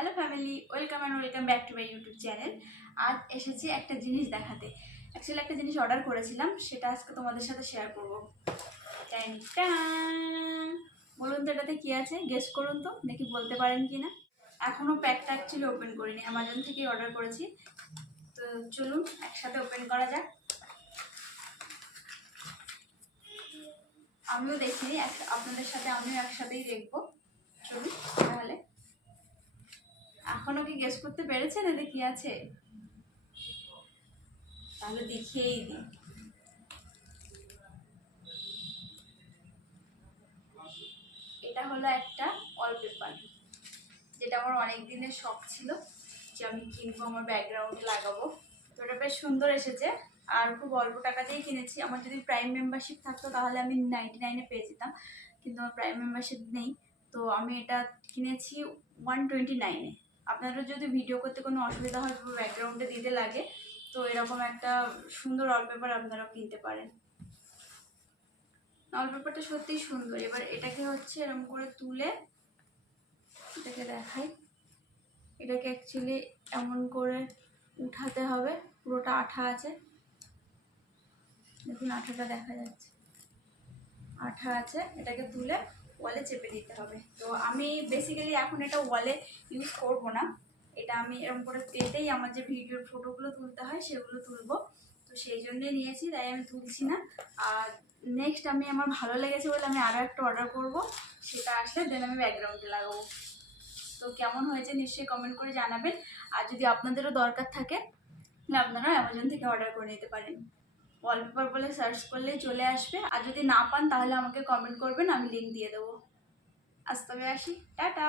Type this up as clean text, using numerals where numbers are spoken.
Hello family, welcome back to my YouTube channel. আজ এসেছি একটা জিনিস দেখাতে। অ্যাকচুয়ালি একটা জিনিস অর্ডার করেছিলাম, সেটা আজকে তোমাদের সাথে শেয়ার করবো। বলুন তো এটাতে কি আছে, গেস করুন তো, দেখি বলতে পারেন কি না। এখনো প্যাকটা অ্যাকচুয়ালি ওপেন করিনি, অ্যামাজন থেকেই অর্ডার করেছি। তো চলুন একসাথে ওপেন করা যাক। আমিও দেখিনি, আপনাদের সাথে আমিও একসাথেই দেখবো। চলুন তাহলে। এখনো কি গেস করতে পেরেছেন এতে কি আছে? তাহলে দেখিয়েই দিই। এটা হলো একটা ওয়ালপেপার, যেটা আমার অনেক দিনের শখ ছিল যে আমি কিনবো, আমার ব্যাকগ্রাউন্ডে লাগাবো। তো এটা বেশ সুন্দর এসেছে, আর খুব অল্প টাকাতেই কিনেছি। আমার যদি প্রাইম মেম্বারশিপ থাকতো তাহলে আমি 99-এ পেয়ে যেতাম, কিন্তু আমার প্রাইম মেম্বারশিপ নেই। তো আমি এটা কিনেছি 129-এ। আপনারা যদি ভিডিও করতে কোনো অসুবিধা হয়, ব্যাকগ্রাউন্ডে দিতে লাগে, তো এরকম একটা সুন্দর ওয়ালপেপার আপনারাও কিনতে পারেন। ওয়ালপেপারটা সত্যিই সুন্দর। এবার এটাকে হচ্ছে এরকম করে তুলে এটাকে দেখাই। এটাকে অ্যাকচুয়ালি এমন করে উঠাতে হবে, পুরোটা আঠা আছে, দেখুন আঠাটা দেখা যাচ্ছে, আঠা আছে। এটাকে তুলে ওয়ালে চেপে দিতে হবে। তো আমি বেসিক্যালি এখন এটা ওয়ালে ইউজ করব না, এটা আমি এরকম করে পেতেই আমার যে ভিডিওর ফটোগুলো তুলতে হয় সেগুলো তুলবো। তো সেই জন্যই নিয়েছি, তাই আমি তুলছি না। আর নেক্সট আমি আমার ভালো লেগেছে বলে আমি আরও একটা অর্ডার করব, সেটা আসলে দেন আমি ব্যাকগ্রাউন্ডে লাগাবো। তো কেমন হয়েছে নিশ্চয়ই কমেন্ট করে জানাবেন। আর যদি আপনাদেরও দরকার থাকে তাহলে আপনারা অ্যামাজন থেকে অর্ডার করে নিতে পারেন। ওয়ালপেপার বলে সার্চ করলেই চলে আসবে। আর যদি না পান তাহলে আমাকে কমেন্ট করবেন, আমি লিঙ্ক দিয়ে দেবো। আজ তবে আসি, টাটা।